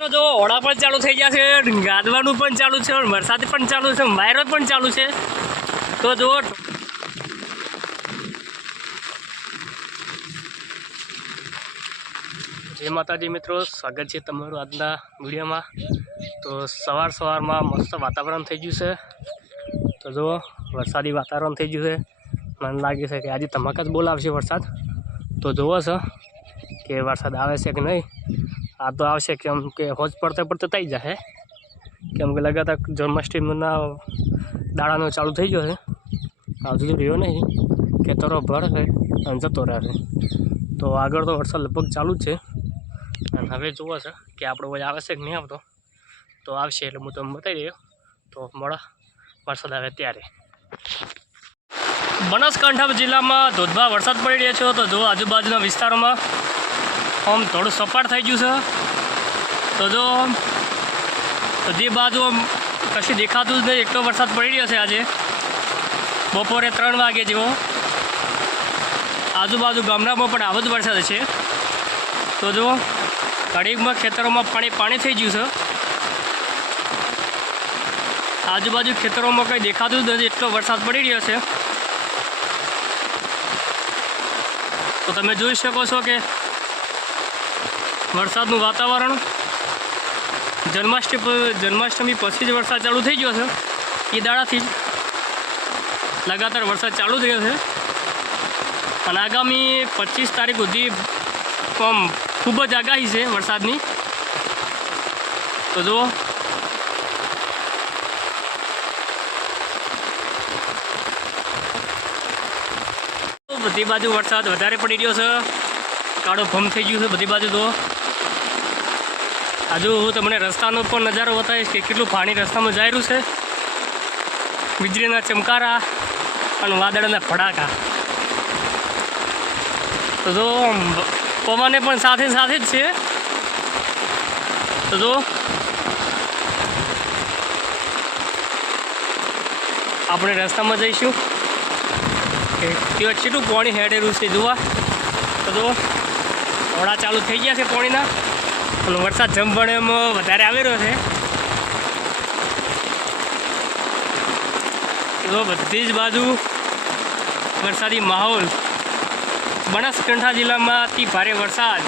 તો જો ઓળા પણ ચાલુ થઈ ગયા છે, ગાદવાનું પણ ચાલુ છે, વરસાદ પણ ચાલુ છે, વાયરો પણ ચાલુ છે. તો જો જય માતાજી મિત્રો, સ્વાગત છે તમારું આજના વિડીયોમાં. તો સવારમાં મસ્ત વાતાવરણ થઈ ગયું છે. તો જો વરસાદી વાતાવરણ થઈ ગયું છે. મને લાગે છે કે આજે ધમાકા જ બોલાવશે વરસાદ. તો જોવો છો કે વરસાદ આવે છે કે નહીં. આ તો આવશે કેમ કે હોજ પડતે થઈ જશે, કેમ કે લગાતાર જન્માષ્ટમીના દાડાનો ચાલુ થઈ ગયો છે. હજુ તો રહ્યો નહીં, ખેતરો ભરશે અને જતો રહેશે. તો આગળ તો વરસાદ લગભગ ચાલુ જ છે. અને હવે જોવો છે કે આપણો વજ આવે છે કે નહીં આવતો. તો આવશે એટલે હું તમને બતાવી દઉં. તો મળો વરસાદ આવે ત્યારે. બનાસકાંઠા જિલ્લામાં ધોધમાર વરસાદ પડી રહ્યો છે. તો જો આજુબાજુના વિસ્તારોમાં આમ થોડું સપાટ થઈ ગયું છે. તો જો જે બાજુ આમ કશું દેખાતું જ નહીં, એટલો વરસાદ પડી રહ્યો છે આજે બપોરે 3 વાગે જેવો. આજુબાજુ ગામડામાં પણ આવો જ વરસાદ છે. તો જો ઘડીકમાં ખેતરોમાં પાણી થઈ ગયું છે. આજુબાજુ ખેતરોમાં કંઈ દેખાતું જ નથી, એટલો વરસાદ પડી રહ્યો છે. તો તમે જોઈ શકો છો કે વરસાદનું વાતાવરણ જન્માષ્ટમી પછી જ વરસાદ ચાલુ થઈ ગયો છે. એ દાડાથી જ લગાતાર વરસાદ ચાલુ થયો છે. અને આગામી 25 તારીખ સુધી ખૂબ જ આગાહી છે વરસાદની. તો જુઓ બધી બાજુ વરસાદ વધારે પડી રહ્યો છે. કાળો ભમ થઈ ગયું છે બધી બાજુ. તો હજુ હું તમને રસ્તાનો પણ નજારો બતાવીશ કે કેટલું પાણી રસ્તામાં જઈ રહ્યું છે. વીજળીના ચમકારા અને વાદળના ભડાકા. તો જો પવને પણ સાથે જ છે. તો જો આપણે રસ્તામાં જઈશું કે ત્યાં કેટલું પાણી હેડેલું છે જોવા. તો જો ઓળા ચાલુ થઈ ગયા છે પાણીના, અને વરસાદ જમવાવામાં વધારે આવી રહ્યો છે. તો બધી જ બાજુ વરસાદી માહોલ. બનાસકાંઠા જિલ્લામાં અતિ ભારે વરસાદ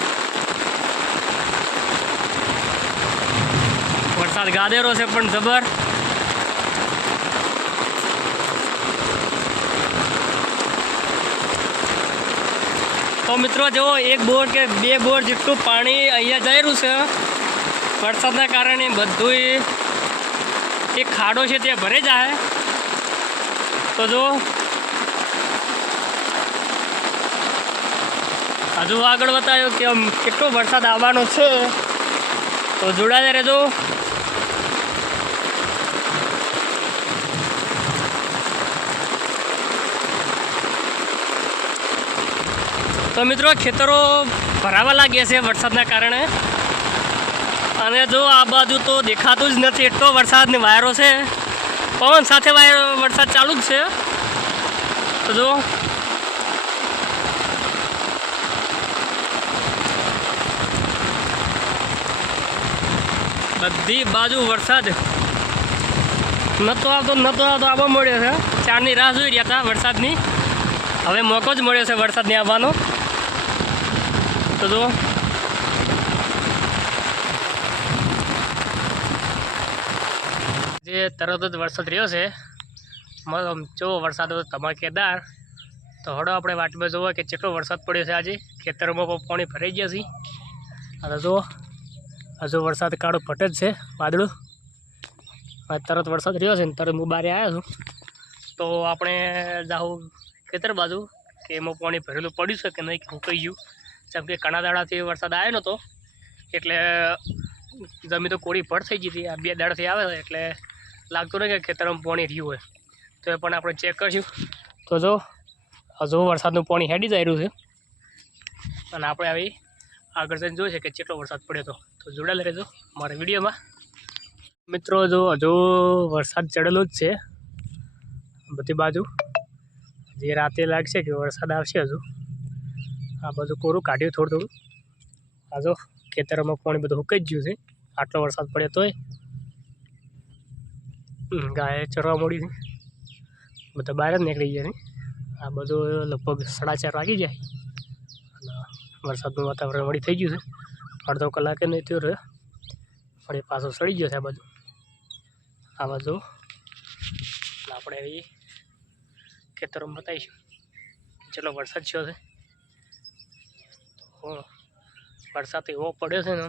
ગાદેરો છે પણ જબર. તો મિત્રો જો 1 બોર કે 2 બોર જેટલું પાણી અહીંયા જઈ રહ્યું છે. વરસાદના કારણે બધું એક ખાડો છે ત્યાં ભરાઈ જાય. તો જો હજુ આગળ બતાવ્યો કે આમ કેટલો વરસાદ આવવાનો છે. તો જોડાયા રહેજો. તો મિત્રો ખેતરો ભરાવા લાગ્યા છે વરસાદના કારણે. અને જો આ બાજુ તો દેખાતું જ નથી, એટલો વરસાદને વાયરો છે. પવન સાથે વરસાદ ચાલુ જ છે. તો જો બધી બાજુ વરસાદ નતો આવતો આવવા મળ્યો છે. 4ની રાહ જોઈ રહ્યા હતા વરસાદની. હવે મોકો જ મળ્યો છે વરસાદને આવવાનો. તો જો જે તરત જ વરસાદ રહ્યો છે. જો વરસાદ ધમાકેદાર. તો હળો આપણે વાટમાં જોવા કે કેટલો વરસાદ પડ્યો છે આજે. ખેતરોમાં પણ પાણી ભરાઈ ગયા છે. અને જો હજુ વરસાદ કાળો ફટે જ છે વાદળું. તરત વરસાદ રહ્યો છે ને તરત હું બહાર આવ્યો છું. તો આપણે જાઉં ખેતર બાજુ કે એમાં પાણી ભરેલું પડ્યું છે કે નહીં, હું કહી ગયું. જેમ કે ઘણા દાડાથી વરસાદ આવ્યો નહોતો એટલે જમીન તો કોળી ભર થઈ ગઈ હતી. આ 2 દાડાથી આવે એટલે લાગતું નહીં કે ખેતરમાં પાણી રહ્યું હોય. તો એ પણ આપણે ચેક કરીશું. તો જો હજુ વરસાદનું પાણી હેડી જઈ રહ્યું છે. અને આપણે આવી આગળ જઈને જોઈએ કે કેટલો વરસાદ પડ્યો હતો. તો જોડાયેલા રહેજો મારા વિડીયોમાં. મિત્રો જો હજુ વરસાદ ચડેલો જ છે બધી બાજુ. જે રાતે લાગશે કે વરસાદ આવશે. હજુ આ બાજુ કોરું કાઢ્યું થોડું. આ જો ખેતરોમાં પાણી બધું સુકાઈ ગયું છે. આટલો વરસાદ પડ્યો તોય ગાય ચરવા મળી છે, બધા બહાર જ નીકળી ગયા છે. આ બધું લગભગ 4:30 વાગી જાય અને વરસાદનું વાતાવરણ વળી થઈ ગયું છે. અડધો કલાકે નહીં થયો રહ્યો વળી પાછો સડી ગયો છે આ બધું. આ બધું આપણે એ ખેતરોમાં બતાવીશું ચલો વરસાદ થયો છે. વરસાદ એવો પડ્યો છે ને